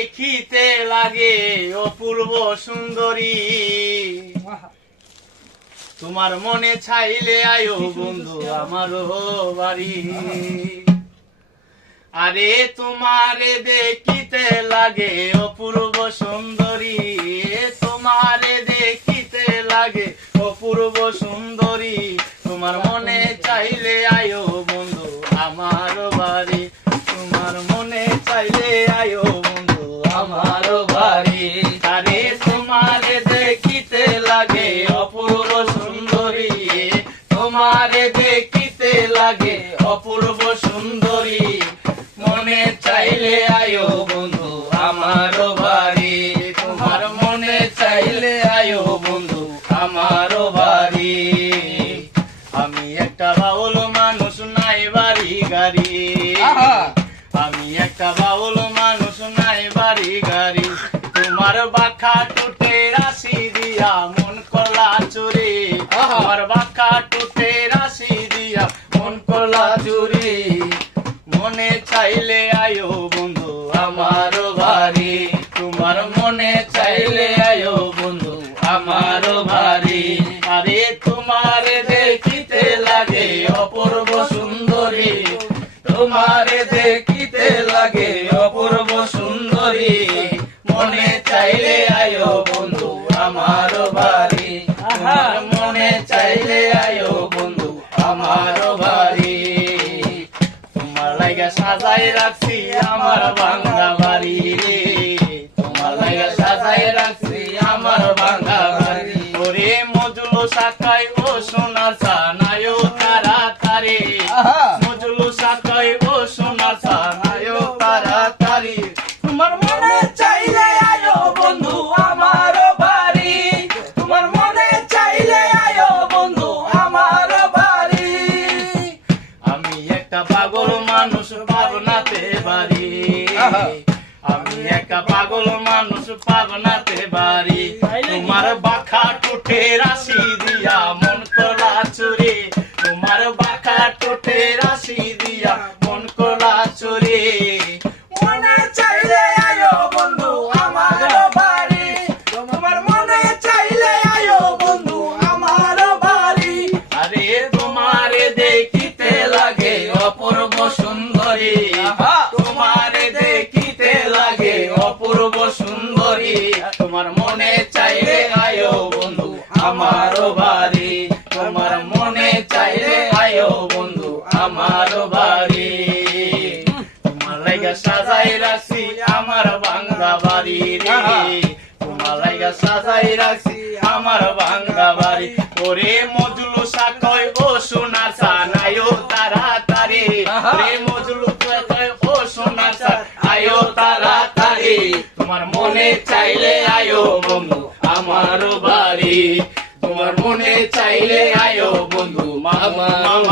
দেখিতে লাগে অপূর্ব সুন্দরী, তোমার মনে চাইলে আয়ো বন্ধু আমারও বাড়ি। আরে তোমারে দেখিতে লাগে অপূর্ব সুন্দরী, তোমারে দেখিতে লাগে অপূর্ব সুন্দরী, তোমার মনে চাইলে আয়ো বন্ধু আমার বাড়ি, তোমার মনে চাইলে আয়ো বন্ধু আমার বাড়ি। আরে তোমারে দেখিতে লাগে অপূর্ব সুন্দরী, তোমারে দেখিতে লাগে অপূর্ব সুন্দরী, মনে চাইলে আয়ো বন্ধু আমার বাড়ি, তোমার মনে চাইলে আয়ো বন্ধু আমার বাড়ি। আমি একটা বাউল মানুষ নাই বাড়ি গাড়ি, আমি একটা বাউল মানুষ নাই বাড়ি গাড়ি, তোমার বাঁকা টুটে রাশি দিয়া মন কলা চুরি, আমার বাঁকা টুটে রাশি দিয়া মন কলা চুরি, মনে চাইলে আয়ো বন্ধু আমার বাড়ি, তোমার মনে চাইলে আয়ো বন্ধু আমার বাড়ি। আরে তোমারে দেখিতে লাগে অপূর্ব সুন্দরী, তোমারে দেখিতে লাগে অপূর্ব সুন্দরী, মনে চাইলে আয়ো বন্ধু আমার বাড়ি, তোমার মনে চাইলে আয়ো বন্ধু আমার বাড়ি। তোমার লাগা সাজাই রাখছি আমার ভাঙ্গা বাড়ি রে, তোমার লাগা সাজাই রাখছি আমার ভাঙ্গা বাড়ি। ওরে মজুলো শাখায় ও সোনার সানায়ও তাড়াতাড়ি, মজুলো শাখায় ও সোনার সানায়ও তাড়াতাড়ি, তোমার মনে চাইলে আয়ো বন্ধু আমার বাড়ি, তোমার মনে চাইলে আয়ো বন্ধু আমার বাড়ি। আমি একটা পাগল মানুষ পাবনাতে বাড়ি, আমি একটা পাগল মানুষ পাবনাতে বাড়ি, তোমার বাঁকা টুটে রাশি দিয়া মন কলা চুরি, তোমার বাঁকা টুটে রাশি দিয়া মন কলা চুরি, মনে চাইলে আয়ো বন্ধু আমার বাড়ি, তোমার মনে চাইলে আয়ো বন্ধু আমার বাড়ি। আরে তোমারে দেখিতে লাগে অপূর্ব সুন্দরী, তোমারে দেখিতে লাগে অপূর্ব সুন্দরী, তোমার মনে চাইলে আয়ো বন্ধু আমার বাড়ি, তোমার মনে চাইলে আয়ো বন্ধু আমার বাড়ি। তোমার লাগা সাজাই রাখছি আমার ভাঙ্গা বাড়ি রে, তোমার লাগা সাজাই রাখছি আমার ভাঙ্গা বাড়ি। ওরে মজুলু শাকয় ও সোনার সানায়ও তাড়াতাড়ি, রে মজুলু শাকয় ও সোনার সানায়ও তাড়াতাড়ি, তোমার মনে চাইলে আয়ো বন্ধু আমার বাড়ি, তোমার মনে চাইলে আয়ো বন্ধু মামা